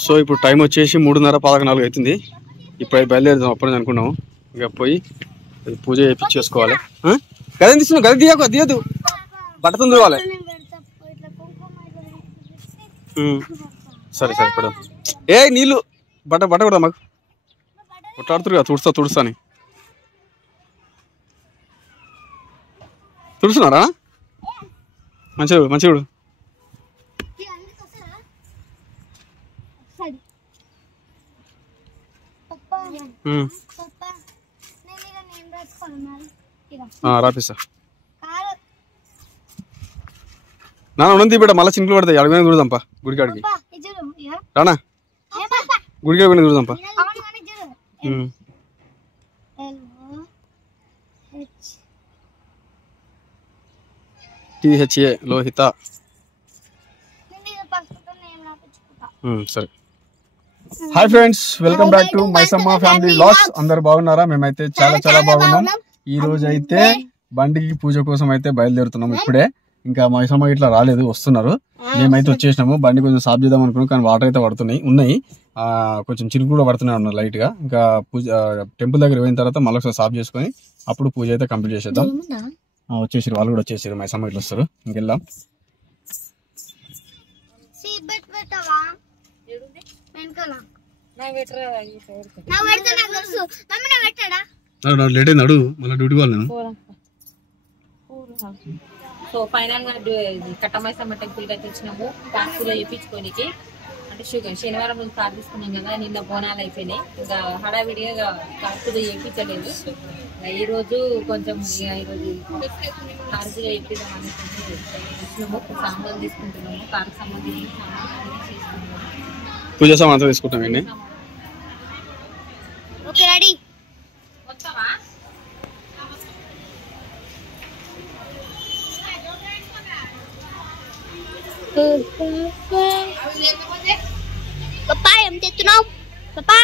So ఇప్పుడు time వచ్చేసి 3:14 అవుతుంది. ఇప్పుడు బయలుదేరుదాం అప్పుడు అనుకున్నాము. ఇక పోయి పూజ చేయించేసుకోవాలి. గది తీసుకున్నావు, గది తీయదు బట్టతో తుడవాలి. సరే సరే ఇప్పుడు నీళ్ళు బట్ట కూడా మాకు కొట్లాడుతురు కదా, తుడుస్తాని తుడుస్తున్నారా? మంచిగా రాపిస్తా. ఉన్నది బిడ్డ, మళ్ళీ చింకులు పడతాయి. అడుగునే చూడదాంపా గుడికాడికి. రానా గుడికాడికి చూడదాంపా. THA లోహిత. సరే. Hi friends, welcome back to Maisamma family vlogs. అందరు బాగున్నారా? మేమైతే చాలా బాగున్నాం. ఈ రోజు అయితే బండికి పూజ కోసం అయితే బయలుదేరుతున్నాం. ఇప్పుడే ఇంకా మైసమ్మ ఇట్లా రాలేదు, వస్తున్నారు. మేమైతే వచ్చేసినాము. బండి కొంచెం సాఫ్ చేద్దాం అనుకున్నాం, కానీ వాటర్ అయితే ఉన్నాయి. కొంచెం చిరుకు కూడా పడుతున్నాయి అన్నారు లైట్ గా. ఇంకా పూజ టెంపుల్ దగ్గర పోయిన తర్వాత మళ్ళీ ఒకసారి సాఫ్ చేసుకుని అప్పుడు పూజ అయితే కంప్లీట్ చేసేద్దాం. వచ్చేసారు, వాళ్ళు కూడా వచ్చేసారు. మైసమ్మ ఇట్లా వస్తారు. ఇంకెళ్దాం. లేట్ అయింది, అడుగు మళ్ళీ డ్యూటీ వాళ్ళు. సో ఫైనల్ గా కట్టమైసమ్మ టెంపుల్ కి వచ్చినాము. పూజ చేయించుకోనికి. అంటే శనివారం రోజు కార్ తీసుకున్నాం కదా, నిన్న బోనాలు అయిపోయినాయి. ఇంకా హడావిడిగా కార్ పూజ చేయించలేదు. ఈ రోజు కొంచెం ఈరోజు కార్ పూజ చేయిద్దాం అనుకుంటే వచ్చినాము. సామాన్లు తీసుకుంటున్నాము, కారుకు సంబంధించి పూజ సామాన్ తీసుకుంటాం. ఓకే రెడీ మొత్తమా? Papa, yang tetunau. Papa.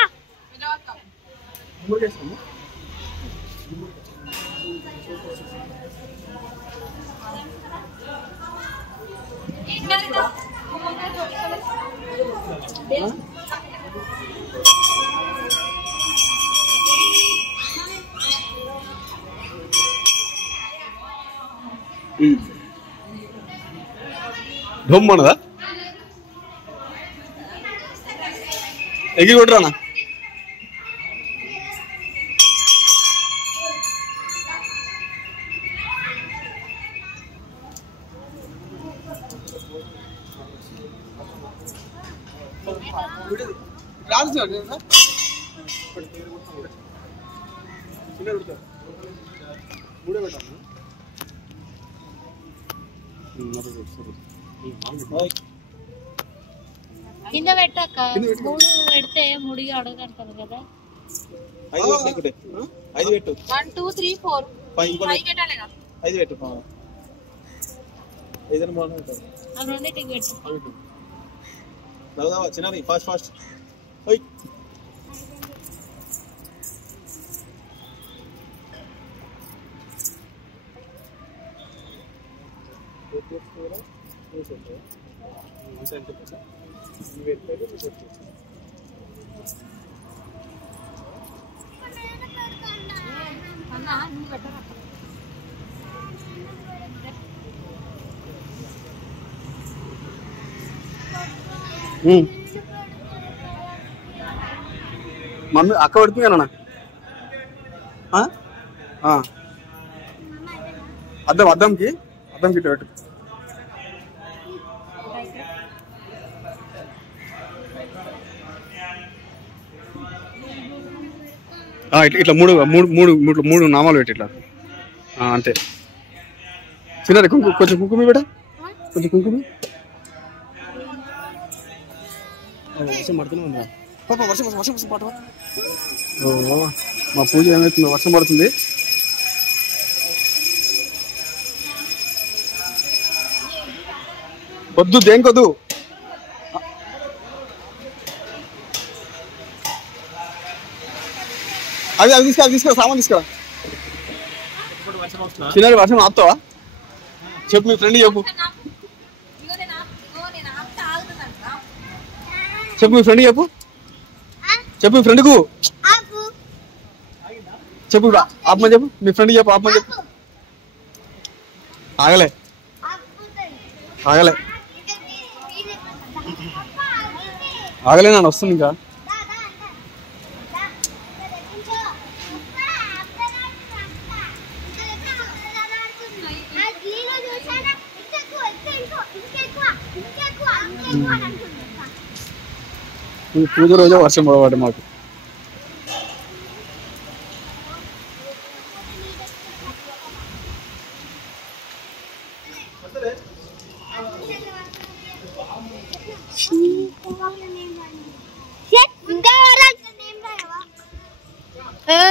ధూమ్మన్నదా? ఎగి కొట్టరానా? కింద పెట్టాక 3 పెడితే 3 అడగడతారు కదా. 5 పెట్టు. 1 2 3 4 5 పెట్టాలిగా. 5 పెట్టు. 5 మోన పెట్టు. ఆ రెండిటికి పెట్టు. దాదా చిన్నని ఫాస్ట్. ఓయ్ అన్నా నువ్వు పెట్టరా? మమ్మీ అక్క పడుతుంది అన్న. అద్దంకి పెట్టు. ఇట్లా మూడు నామాలు పెట్టి ఇట్లా అంతే. చిన్నది కొంచెం కుంకుమ పెట్ట, కొంచెం కుంకుమ. వర్షం పడుతూనే ఉందా పాప? వర్షం పాట. మా పూజ ఏమవుతుందో, వర్షం పడుతుంది. వద్దు దేనికొద్దు. అవి తీసుకురా, సామాన్ తీసుకురా. చిన్న వర్షం ఆపుతావా? చెప్పు, మీ ఫ్రెండ్ చెప్పు. చెప్పు మీ ఫ్రెండ్ చెప్పు చెప్పు మీ ఫ్రెండ్కు చెప్పు ఆపమని చెప్పు మీ ఫ్రెండ్ చెప్పు ఆపమని చెప్పు ఆగలే ఆగలే ఆగలే నన్ను వస్తుంది ఇంకా పూజ రోజే వర్షం పడవాడు మాకు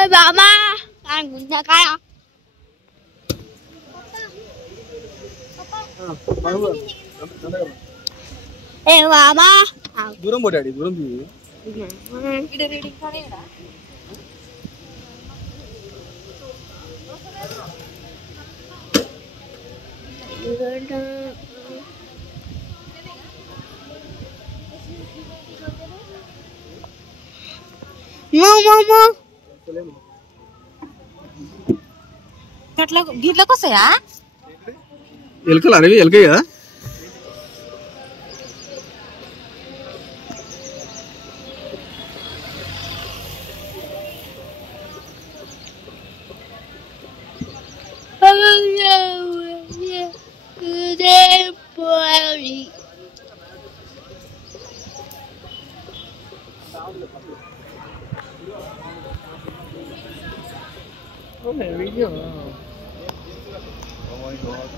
Mama, kan punya kaya. Mama. దూరం పోటాడు దూరం Mama. గిట్లకు వస్తాయా ఎలుకలు అరవి ఎలుక కదా Oh, there we go. Oh my god.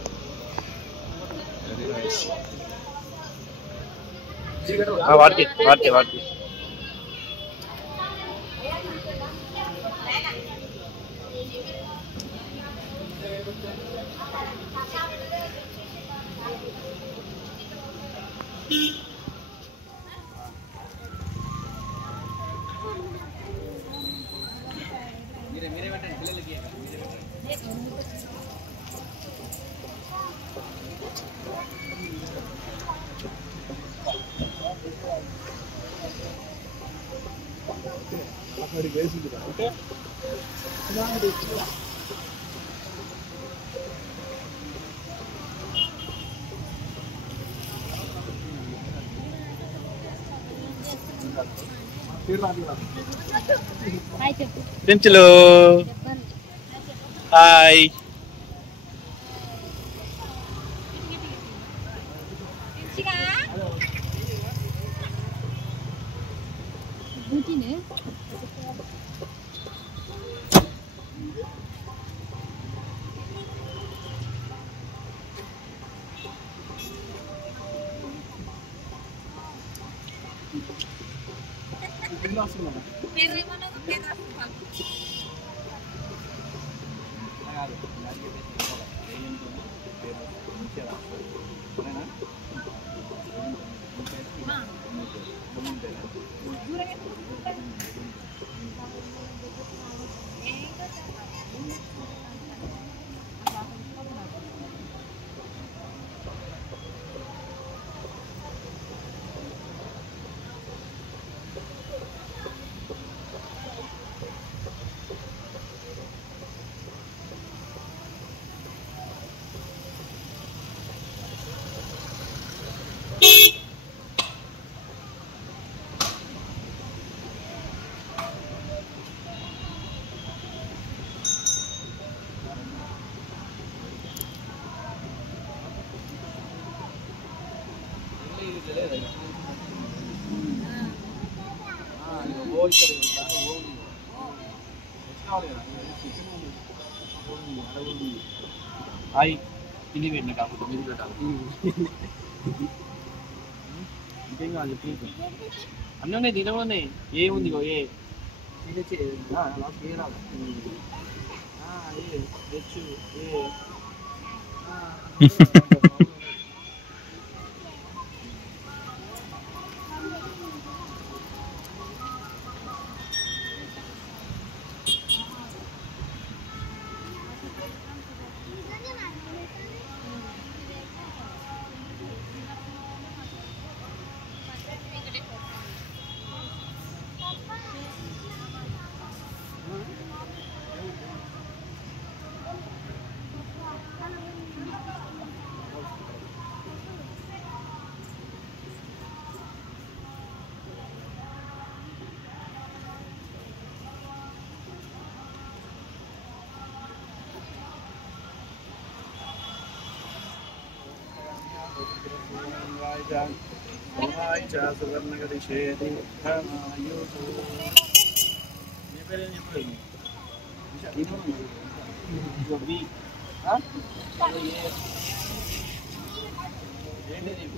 Very nice. వాటి పెంచులు హాయ్ హాయ్ ఇది పెట్టిన కాకపోతే మీరు పెట్టాలి ఇంకేం కాదు చెప్పు అన్నీ ఉన్నాయి దీనిలో ఉన్నాయి ఏముంది ఏ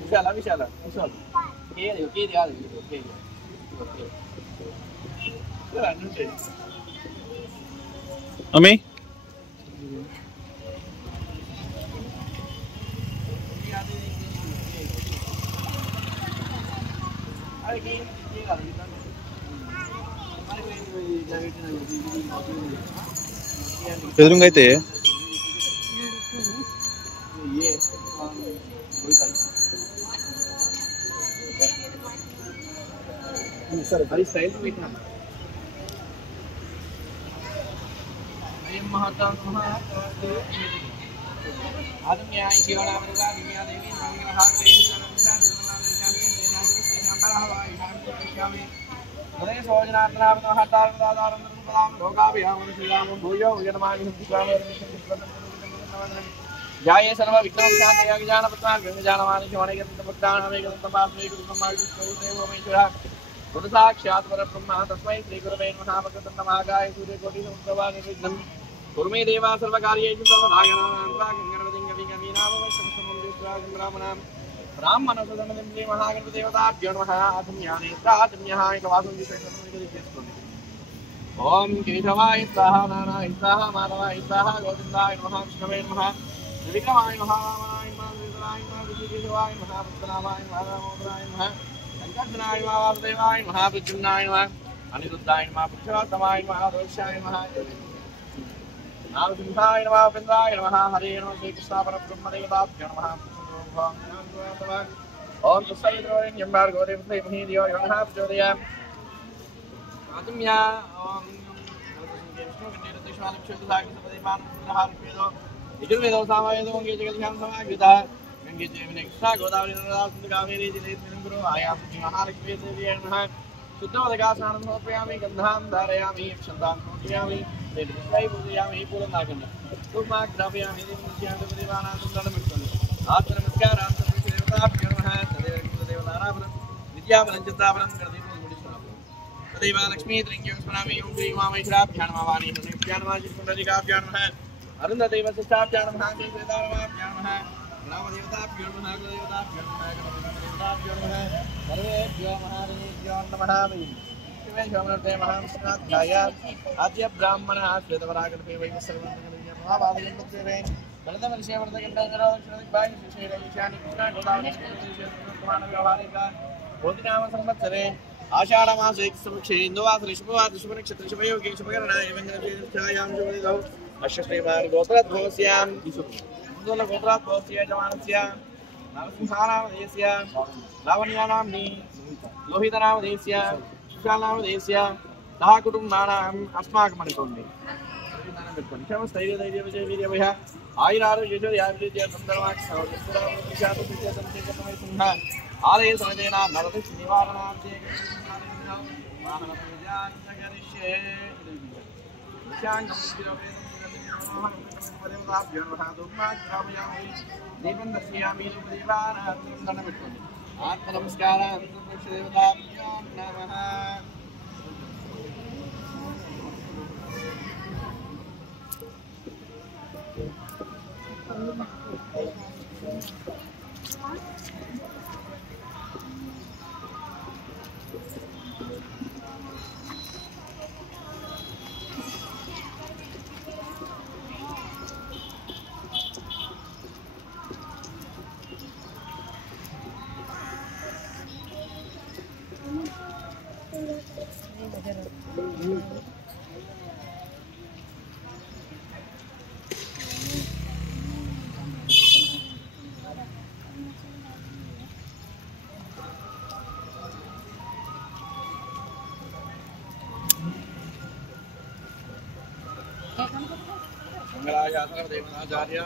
విశాల విశాల విశాల కేది కేది కాదు కేది అమ్మి ఎదురుగా అయితే సరే అది స్టైల్ పెట్టినా जाये सर्व विक्रम शांतया ज्ञान पत्रा ज्ञानवाणी शिवानी गुरु साक्षात् परब्रह्म तस्मै श्री गुरवे नमः भगवन्नमागाय सूर्यकोटि समप्रभा निर्विघ्नं कुरु मे देवा सर्वकार्येषु सर्वभागनां ब्राह्मणसदनं श्री महागणपतिदेवताभ्यो नमः आत्म्यानेत्रात्म्यः एकवासं विशेषं ओम केशवाय स्वाहा नारायणाय स्वाहा माधवाय स्वाहा गोविन्दाय नमः विष्णवे नमः त्रिविक्रमाय नमः वामनाय नमः त्रिविक्रमाय नमः विष्णुदेवाय नमः पद्मनाभाय नमः दामोदराय नमः शंकरनाय नमः वासुदेवाय नमः प्रद्युम्नाय नमः अनिरुद्धाय नमः पुरुषोत्तमाय नमः दोषाय नमः नारसिंहाय नमः उपेन्द्राय नमः हरे नमः श्री कृष्ण परब्रह्मदेवताभ्यो नमः ओम तत्सवितुर्वरेण्यं भर्गो देवस्य धीमहि धियो यो नः प्रचोदयात् आत्म्या ओम विष्णु यजुर्वेदो सामवेदो गंगे जगद्धाम समागता गंगे जयमिने कृष्णा गोदावरी नर्मदा सिंधु कावेरी जलेस्मिन् गुरु आयां महालक्ष्मी देवी नमः शुद्धोदका स्नानं समर्पयामि गन्धां धारयामि क्षन्तां समर्पयामि देवदेवताय पूजयामि पूर्णनागन्ध धूपमाग्रापयामि देवानां सुन्दरमिष्टं आत्मनमस्कारां सर्वदेवताभ्यो नमः तदेव देवतानां विद्याबलं चित्ताबलं कर्तव्यं तदेव लक्ष्मी त्रिंग्यं स्मरामि ओम श्री उमामहेश्वराभ्यां नमः वाणी हृदयाभ्यां नमः चित्तपुण्डरीकाभ्यां नमः अरुन्धदेव शिष्टाभ्यां नमः श्रीवेदारमाभ्यां नमः ग्रामदेवताभ्यो नमः कुलदेवताभ्यो नमः गणपतिदेवताभ्यो नमः सर्वेभ्यो महादेवेभ्यो नमः शिवेश्वरमूर्ते महाविष्णुनाथाय आद्य ब्राह्मणः श्वेतवरागल्पे वै सर्वं महाभागवते भरतवर्षे वर्धगण्डो श्रीबाई श्रीशैलेशानि कृष्णा गोदावरी व्यवहारिका भोगिनाम संवत्सरे आषाढ़मासे समक्षे इंदुवासरे शुभवासरे शुभनक्षत्रे शुभयोगे शुभकरणाय मंगलविजयायां शुभदिनौ अश्वश्रीमान् गोत्रद्भवस्यां गोत्रद्भवस्य जवानस्य नरसिंहानामधेयस्य लावण्यानाम्नि लोहितनामधेयस्य सुशालनामधेयस्य सह कुटुम्बानाम् अस्माकमनुकोण्डे ैर्यवीर्यभय आयुरारोग्यजयाभिवृद्धिः आलय समेतेन नरतिः निवारणार्थे दीपं दर्शयामि आत्मनमस्कारां देवताभ्यो नमः देवनाचार्य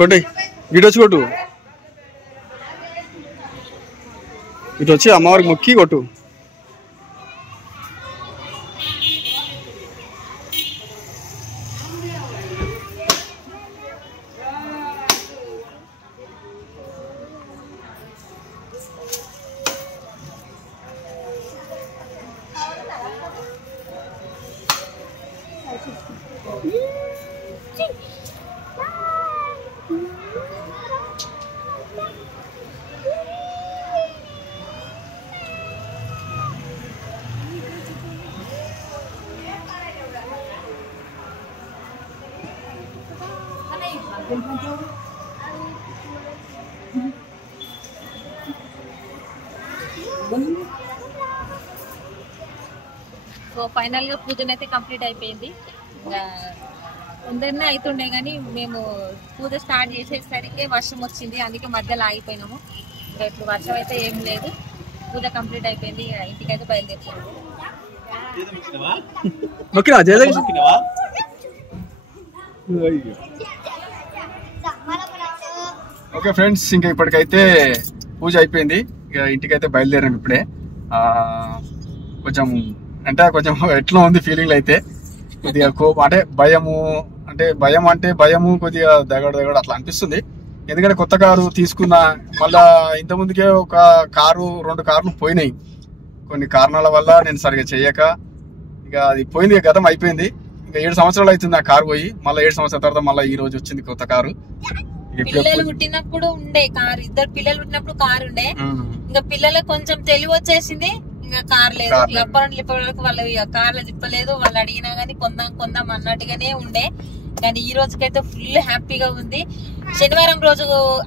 కొట్టు ఇటు వచ్చి కొట్టు, ఇటు వచ్చి అమ్మవారికి మొక్కి కొట్టు. సో ఫైనల్ గా పూజన అయితే కంప్లీట్ అయిపోయింది. తొందరనే అవుతుండే కానీ మేము పూజ స్టార్ట్ చేసేసరికి వర్షం వచ్చింది, అందుకే మధ్యలో ఆగిపోయినాము. ఇంకా ఇప్పుడు వర్షం అయితే ఏం లేదు, పూజ కంప్లీట్ అయిపోయింది, ఇంటికి అయితే బయలుదేరుతున్నాము. ఓకే ఫ్రెండ్స్, ఇంకా ఇప్పటికైతే పూజ అయిపోయింది, ఇక ఇంటికైతే బయలుదేరాము ఇప్పుడే. కొంచెం ఎట్లా ఉంది ఫీలింగ్ అయితే, కొద్దిగా కోపం అంటే భయము కొద్దిగా దగ్గర అట్లా అనిపిస్తుంది. ఎందుకంటే కొత్త కారు తీసుకున్నా, మళ్ళా ఇంతకుముందుకే ఒక కారు 2 కార్లు పోయినాయి కొన్ని కారణాల వల్ల, నేను సరిగా చెయ్యక ఇక అది పోయింది, గతం అయిపోయింది. ఇంకా 7 సంవత్సరాలు అవుతుంది ఆ కారు పోయి, మళ్ళీ 7 సంవత్సరాల తర్వాత మళ్ళీ ఈ రోజు వచ్చింది కొత్త కారు. పిల్లలు పుట్టినప్పుడు ఉండే కారు, 2 పిల్లలు పుట్టినప్పుడు కారు ఉండే, ఇంకా పిల్లలకు కొంచెం తెలివి వచ్చేసింది, ఇంకా కార్ లేదు. ఇప్పటి వరకు వాళ్ళు కార్లు తిప్పలేదు, వాళ్ళు అడిగినా గానీ కొందాం అన్నట్టుగానే ఉండే. కానీ ఈ రోజుకైతే ఫుల్ హ్యాపీగా ఉంది. శనివారం రోజు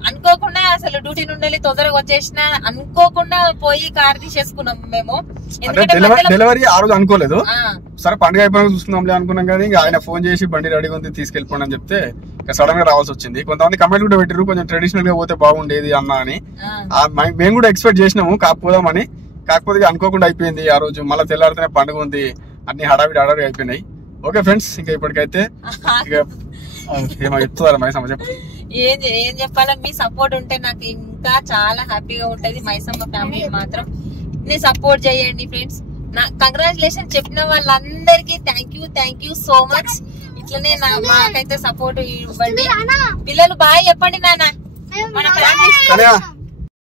అనుకోకుండా అసలు డ్యూటీ నుండి తొందరగా వచ్చేసిన, అనుకోకుండా పోయి కార్ తీసేసుకున్నాం మేము. డెలివరీ ఆ రోజు అనుకోలేదు, సరే పండుగ అయిపోయినా చూసుకుందాంలే అనుకున్నాం. కానీ ఆయన ఫోన్ చేసి బండి రెడీగా ఉంది తీసుకెళ్ళిపోండి అని చెప్తే సడన్ గా రావాల్సి వచ్చింది. కొంతమంది కమెంట్ కూడా పెట్టారు, కొంచెం ట్రెడిషనల్ గా పోతే బాగుండేది అన్న అని. మేము కూడా ఎక్స్పెక్ట్ చేసినాము కాకపోదామని, కాకపోతే అనుకోకుండా అయిపోయింది. ఆ రోజు మళ్ళీ తెల్లారితేనే పండుగ ఉంది, అన్ని హడావిడి అయిపోయినాయి. ఓకే ఫ్రెండ్స్, ఇంకా ఇప్పటికైతే ఏమో చెప్తారా మైసమ్మ చెప్పు. ఏం చెప్పాలా, మీ సపోర్ట్ ఉంటే నాకు ఇంకా చాలా హ్యాపీగా ఉంటది. మైసమ్మ ఫ్యామిలీ మాత్రం సపోర్ట్ చేయండి ఫ్రెండ్స్. కంగ్రాచులేషన్ చెప్పిన వాళ్ళందరికీ థ్యాంక్ యూ సో మచ్. ఇట్లనే మాకైతే సపోర్ట్ ఇవ్వండి. పిల్లలు బాయ్ చెప్పండి నాన్న, మన ఫ్యామిలీ